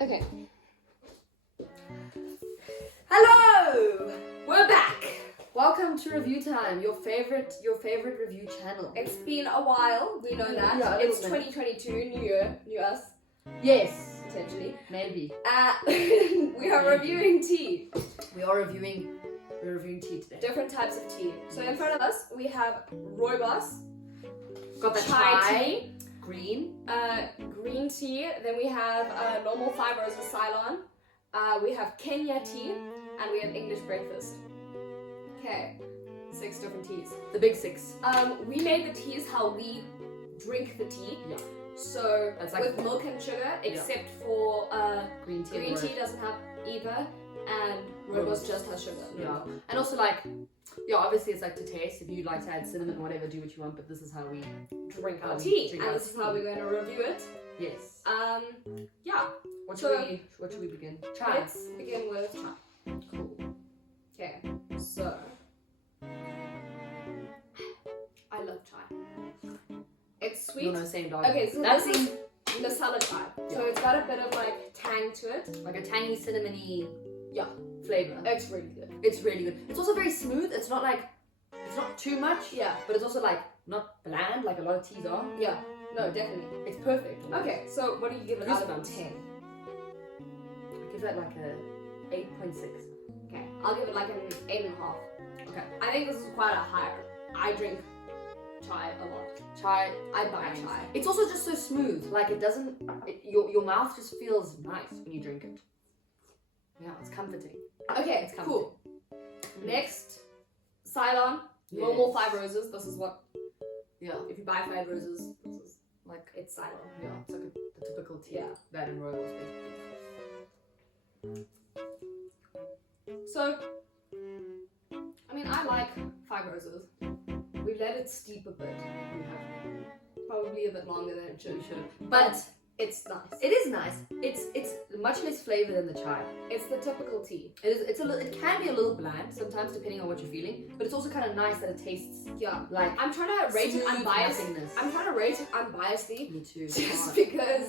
Okay. Hello! We're back! Welcome to Review Time, your favorite review channel. It's been a while, we know that. Yeah, it's 2022, new year, new us. Yes. Potentially. Maybe. We are reviewing tea. We're reviewing tea today. Different types of tea. So in front of us, we have rooibos. Got the chai tea. Green. Green tea. Then we have normal 5 roses Ceylon. We have Kenya tea. And we have English breakfast. Okay. 6 different teas. The big 6. We made the teas how we drink the tea. Yeah. So That's like with milk and sugar, except for green tea. Green tea doesn't have either, and rooibos just has sugar. Yeah. And also obviously it's like to taste. If you like to add cinnamon or whatever, do what you want. But this is how we drink our tea, and this is how we're going to review it. Yes. Yeah. What should we begin? Chai. Let's begin with chai. Cool. Okay. So I love chai. It's sweet. No, same dog. Okay, so that's this is masala chai. Yeah. So it's got a bit of like tang to it. like a tangy, cinnamony flavor. It's really good. It's really good. It's also very smooth. It's not too much. Yeah. But it's also like not bland like a lot of teas are. Yeah. No, definitely. It's perfect. Okay, so what do you give it out of Goosebumps. 10? I give that like a 8.6. Okay, I'll give it like an 8.5. Okay. I think this is quite a higher. I drink chai a lot. Chai. I buy chai. It's also just so smooth. Like it doesn't. Your mouth just feels nice when you drink it. Yeah, it's comforting. Okay, It's comforting. cool. Next, Ceylon. Normal 5 roses. This is what. Yeah. If you buy 5 roses, this is like it's Ceylon. Yeah. It's like the typical tea. Yeah. That and rooibos. So, I mean, I like 5 roses. We let it steep a bit. We have. Probably a bit longer than it should. We should have. But it's nice. It is nice. It's much less flavor than the chai. It's the typical tea. It can be a little bland sometimes depending on what you're feeling, but it's also kind of nice that it tastes Yeah. like I'm trying to rate it smooth unbiased. nothingness. I'm trying to rate it unbiasedly. Me too. Just because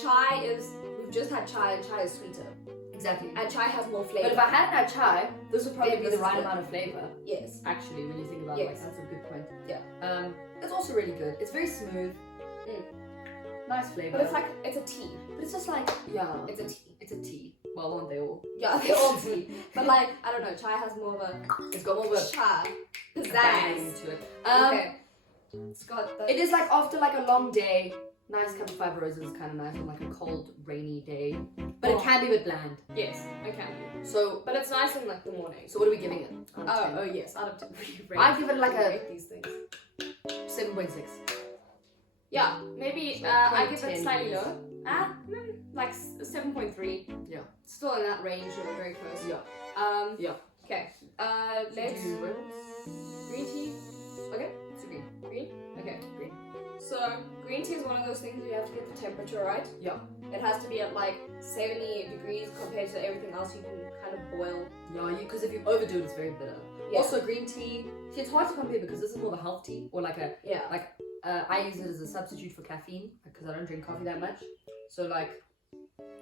chai is, we've just had chai and chai is sweeter. Exactly. And chai has more flavor. But if I hadn't had chai, this would probably Yeah, be this the is right good. amount of flavor. Yes. Actually, when you think about it, Yes. that's a good point. Yeah. It's also really good. It's very smooth. Nice flavor. But it's like, it's a tea. But it's just like, yeah, It's a tea. it's a tea. Well, aren't they all? Yeah, they're all tea. But like, I don't know, chai has more of a It's got more of a chai bang pizzazz. to it. Okay. It's got the... It is like after like a long day, nice cup of 5 roses is kind of nice on like a cold, rainy day. But it can be a bit bland. Yes, it can be. So, But it's nice in like the morning. what are we giving it? Out of 10? Oh yes, out of 10. I give it like a rate these things. 7.6. Yeah, maybe So I give 0.10 it slightly is- lower. Like 7.3. Yeah. Still in that range, you're very close. Yeah. Yeah. Okay. Let's Do rooibos? green tea. Okay. It's green. Green. Okay. Green. So green tea is one of those things where you have to get the temperature right. Yeah. It has to be at like 70 degrees compared to everything else you can kind of boil. Yeah, because if you overdo it, it's very bitter. Yeah. Also, green tea. See, it's hard to compare because this is more of a health tea, or like a Yeah. I use it as a substitute for caffeine because I don't drink coffee that much. So like,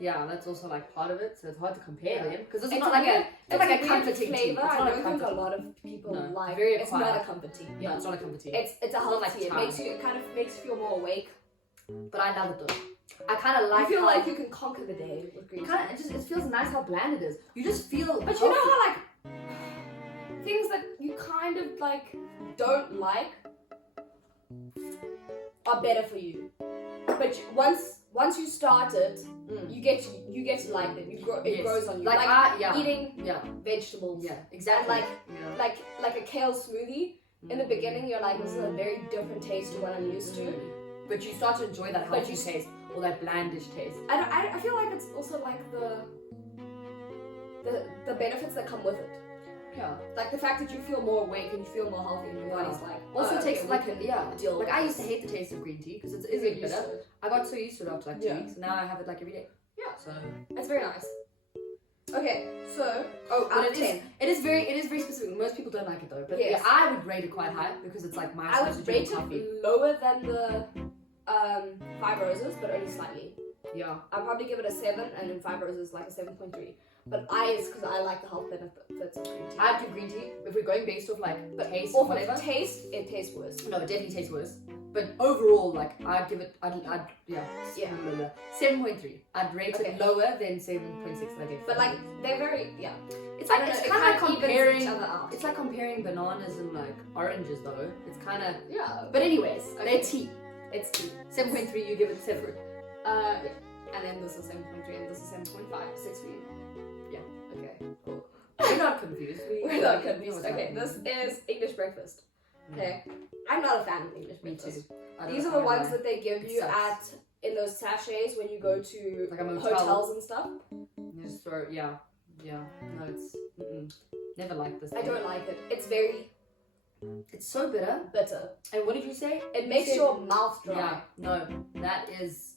yeah, that's also like part of it. So it's hard to compare Yeah. them because it's It's not a like weird- it's like a weird comforting tea. flavor. It's I not a don't think a comfort. lot of people No, like. very It's not a acquired. comfort tea. No, it's not a comfort tea. It's a not health like tea. It chai. makes you. It kind of makes you feel more awake. But I love it though. I kind of like. You feel how, like you can conquer the day with green tea. kind of it feels nice how bland it is. You just feel. But you know how like things that you kind of like don't like are better for you. But once you start it, you get to like them. It grows on you. Like eating Yeah. vegetables. Yeah. Exactly. And like a kale smoothie. In the beginning, you're like, this is a very different taste to what I'm used to. But you start to enjoy that But healthy taste or that blandish taste. I feel like it's also like the benefits that come with it. Yeah. Like the fact that you feel more awake and you feel more healthy and your body's like. Also, oh, it takes okay, like we can yeah. deal Like with I used to this. hate the taste of green tea because it's You a bit get used bitter. to it. I got so used to it after like 2 Yeah. weeks. Now I have it like every day. Yeah. So. It's very nice. Okay, so But out of it 10. is very specific. Most people don't like it though. But Yes. yeah, I would rate it quite high because it's like my I would substitute rate for coffee. it lower than the 5 roses, but only slightly. Yeah. I'll probably give it a 7, and then five roses is like a 7.3. But it's because I like the health benefits of green tea. I'd give green tea if we're going based off like taste Off or whatever. of taste, it tastes worse. No, it definitely tastes worse. But overall, like I'd give it, I'd 7.3. I'd rate it lower than 7.6 that I gave. But like they're very It's like it's kind of like comparing. each other out. It's like comparing bananas and like oranges though. It's kind of Yeah. But anyways, they're tea. It's tea. 7.3. You give it 7. Yeah. And then this is 7.3 and this is 7.5. 6 for you. Yeah. Okay. Cool. We're not confused. We're not confused. Okay. This is English breakfast. Okay. I'm not a fan of English Me breakfast. too. These are the ones that they give you in those sachets when you go to like a motel. hotels and stuff. You just throw yeah. No, it's never liked this. I don't like it. It's so bitter. bitter. And what did you say? It makes your mouth dry. Yeah. No, that is.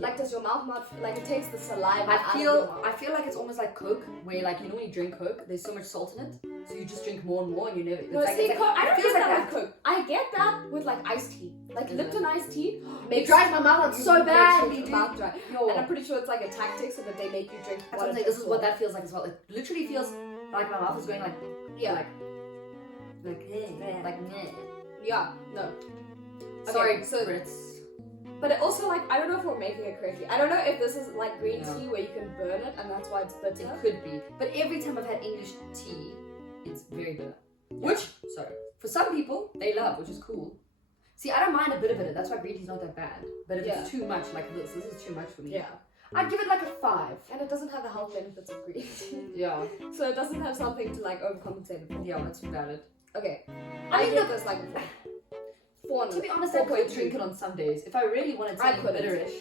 Like, does your mouth not like it takes the saliva I out of your mouth? feel like it's almost like Coke, where like when you drink Coke, there's so much salt in it, so you just drink more and more, and you never. No, see, Coke, I don't feels get like that with Coke. I get that with like iced tea, like Lipton iced tea. It dries my mouth out so badly, dude. Mouth dry. And I'm pretty sure it's like a tactic so that they make you drink. That's what I'm saying. This is what that feels like as well. It literally feels like my mouth is going like like yeah, no. Sorry, Okay, so Brits. but it also like I don't know if we're making it correctly. I don't know if this is like green tea where you can burn it and that's why it's bitter. It could be, but every time I've had English tea, it's very bitter. Which, for some people they love, which is cool. See, I don't mind a bit of it. That's why green tea's not that bad. But if it's too much, like this is too much for me. Yeah. I'd give it like a 5. And it doesn't have the health benefits of green tea. Yeah. So it doesn't have something to like overcompensate for. Yeah, that's valid. Okay. I mean, give this like a 4. To be honest, I could drink it on some days. If I really wanted something bitterish.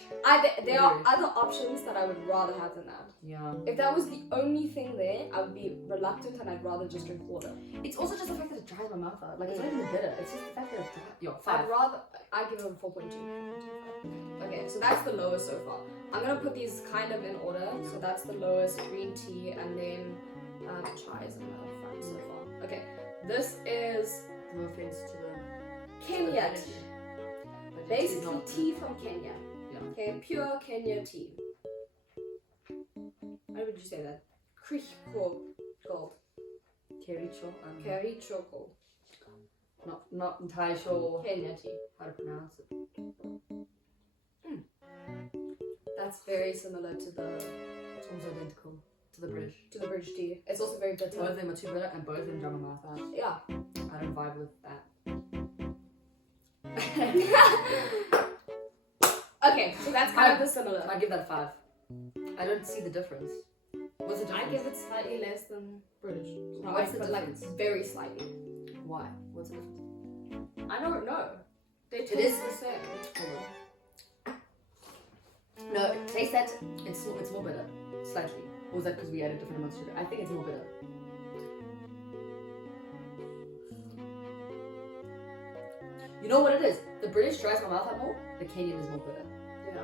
There are other options that I would rather have than that. Yeah. If that was the only thing there, I would be reluctant and I'd rather just drink water. It's also just the fact that it dries my mouth out. Like, it's not even the bitter. It's just the fact that it dries. Yo, 5. I'd give it a 4.2. Okay, so that's the lowest so far. I'm gonna put these kind of in order. So that's the lowest, green tea, and then chai is another front so far. Okay, this is No offense to the Kenya tea. But Basically tea from Kenya. Yeah. Okay, pure Kenya tea. How would you say that? Krishko gold. Kericho. Kericho gold. Not entirely sure Kenya tea. how to pronounce it. That's very similar to the It's almost identical to the British. British tea. It's also very bitter. Both of them are too bitter and both of them dry my mouth out. Yeah. I don't vibe with that. Okay, so that's kind of the similar. I give that a 5. I don't see the difference. What's the difference? I give it slightly less than British. No, What's the but like difference? very slightly. Why? What's the difference? I don't know. They taste is the same. Hold on. No, taste that. It's more bitter. Slightly. Or was that because we added different amounts of sugar? I think it's more bitter. You know what it is? The British dries my mouth out more. The Kenyan is more bitter. Yeah.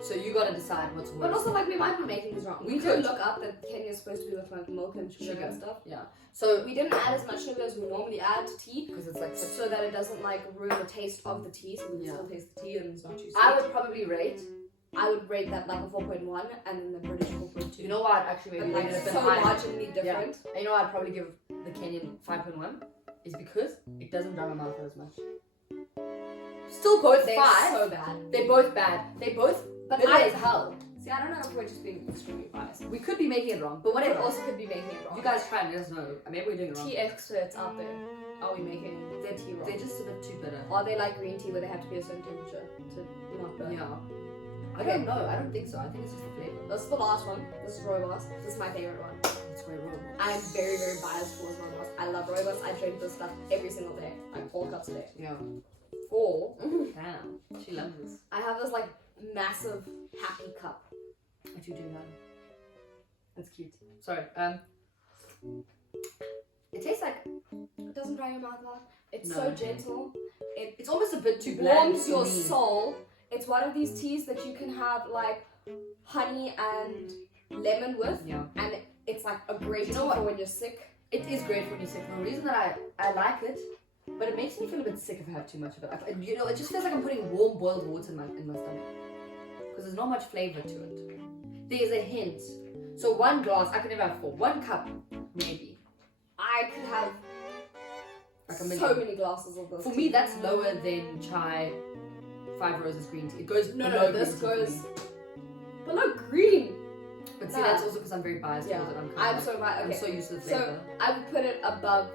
So you gotta decide what's worse. But also, like, we might be making this wrong. We We could could. look up that Kenya is supposed to be with like milk and sugar and stuff. Yeah. So We didn't add as much sugar as we normally add to tea, because it's like so that it doesn't like ruin the taste of the tea. So we can Yeah. still taste the tea and it's not too sweet. I would probably rate. I would rate that like a 4.1, and then the British 4.2. You know what? Actually, maybe But rate like it a bit so higher. marginally different. And you know what? I'd probably give the Kenyan 5.1 is because it doesn't dry my mouth out as much. Still both They're 5. so bad. They're both bad. They're both But bitter I as hell. see. I don't know if we're just being extremely biased. We could be making it wrong, but But whatever. it also could be making it wrong. You guys try and let us know. Maybe we're doing it wrong. tea experts out there, are we making their tea wrong? They're just a bit too bitter. Are they like green tea where they have to be a certain temperature to not burn? Yeah. I Okay. don't know. I don't think so. I think it's just the flavor. This is the last one. This is rooibos. This is my favorite one. It's way wrong. I am very, very biased towards rooibos. I love rooibos. I drink this stuff every single day, like 4 cups a day. Yeah. 4. Damn. She loves this. I have this like massive happy cup. What you do now? That's cute. Sorry. It tastes like It doesn't dry your mouth out. It's No. so gentle. it's almost a bit too bland. Warms for your me. soul. It's one of these teas that you can have like honey and lemon with, Yeah. and it's like a great You tea know what? for when you're sick. It is great when you're sick. The reason that I like it, but it makes me feel a bit sick if I have too much of it. You know, it just feels like I'm putting warm boiled water in my stomach. because there's not much flavor to it. There's a hint. So 1 glass, I could never have 4. 1 cup, maybe. I could have Like a million. so many glasses of this. For me, that's lower than chai, 5 roses green tea. It goes below this green tea goes for me. below green. But see, that's also because I'm very biased Yeah, towards it. I'm so right. I'm Okay, so used to the so flavor. I would put it above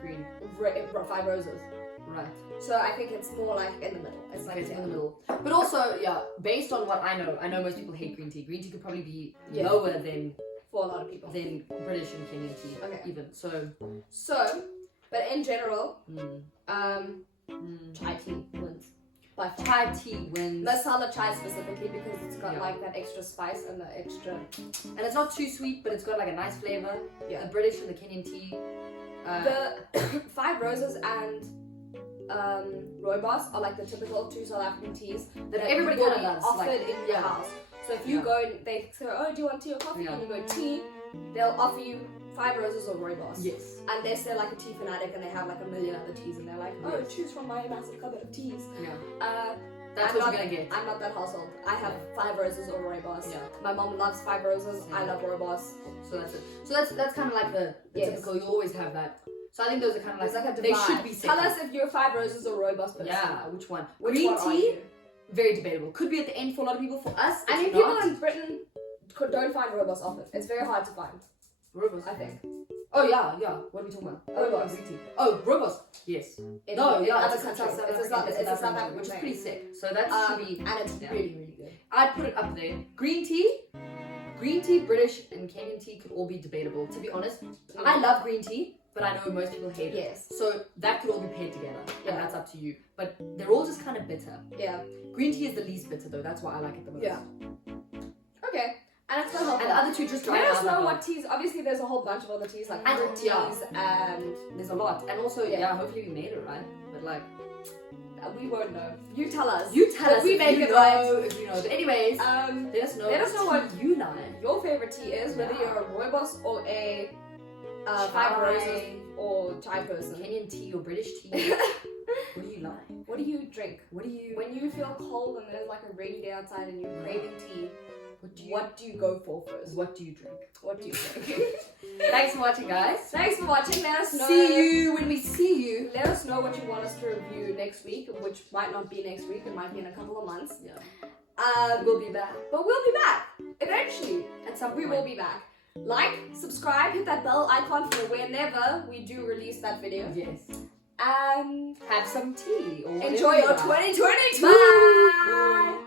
Green. 5 roses. Right. So I think it's more like in the middle. It's like Okay, it's in the middle. But also, yeah, based on what I know most people hate green tea. Green tea could probably be lower than for a lot of people. British and Kenyan tea. Okay. Even. So, but in general, mm. chai tea wins by far. Chai tea wins. Masala chai specifically because it's got Yeah. like that extra spice and the extra. And it's not too sweet, but it's got like a nice flavor. Yeah. The British and the Kenyan tea. The 5 roses and rooibos are like the typical 2 South African teas that everybody will kinda be loves, offered like, in your yeah. house. So if you go and they say, oh, do you want tea or coffee? Yeah. And you go tea, they'll offer you 5 roses or rooibos. Yes. And they're like a tea fanatic and they have like a million other teas and they're like, oh, choose from my massive cupboard of teas. Yeah. That's I'm what not, you're gonna get. I'm not that household. I have 5 roses or rooibos. Yeah. My mom loves 5 roses. I love rooibos. So that's it. So that's kind of like the Yes. typical. You always have that. So I think those are kind of like, It's like a they divide. should be Tell separate. us if you're 5 roses or rooibos person. Yeah, which one? Which Green one are tea, you? very debatable. Could be at the end for a lot of people. For us, I mean, it's people not. in Britain don't find rooibos often. It's very hard to find, Rooibos. I think. Oh yeah. What are we talking about? Rooibos. Green tea. Oh, rooibos. Yes. In Other countries. countries. It's a South African which is thing. pretty sick. So that should be. And it's really, really good. I'd put it up there. Green tea, British, and Kenyan tea could all be debatable. To be honest, I love green tea, but I know most people hate it. Yes. So that could all be paired together, Yeah. and that's up to you. But they're all just kind of bitter. Yeah. Green tea is the least bitter though. That's why I like it the most. Yeah. Okay. And it's gonna help. And the other two just dry Let us out know of what teas. Obviously, there's a whole bunch of other teas like And fruit teas yeah. and There's a lot, and also hopefully we made it right. But like, we won't know. You tell us. you tell But us we if make you it know, right. if you know. But anyways, let us know. let us know what tea you like. your favorite tea is, whether Yeah. you're a rooibos or a Chai. 5 roses or chai person. Kenyan tea or British tea. What do you like? What do you drink? What do you? When you feel cold and there's like a rainy day outside and you're craving tea, What do you go for first? What do you drink? What do you drink? Thanks for watching, guys. Thanks for watching. Let us know. See you when we see you. Let us know what you want us to review next week, which might not be next week. It might be in a couple of months. Yeah. We'll be back. But we'll be back eventually. At some We point. will be back. Like, subscribe, hit that bell icon for whenever we do release that video. Yes. And Have some tea. Or whatever enjoy you your like. 2022. Bye.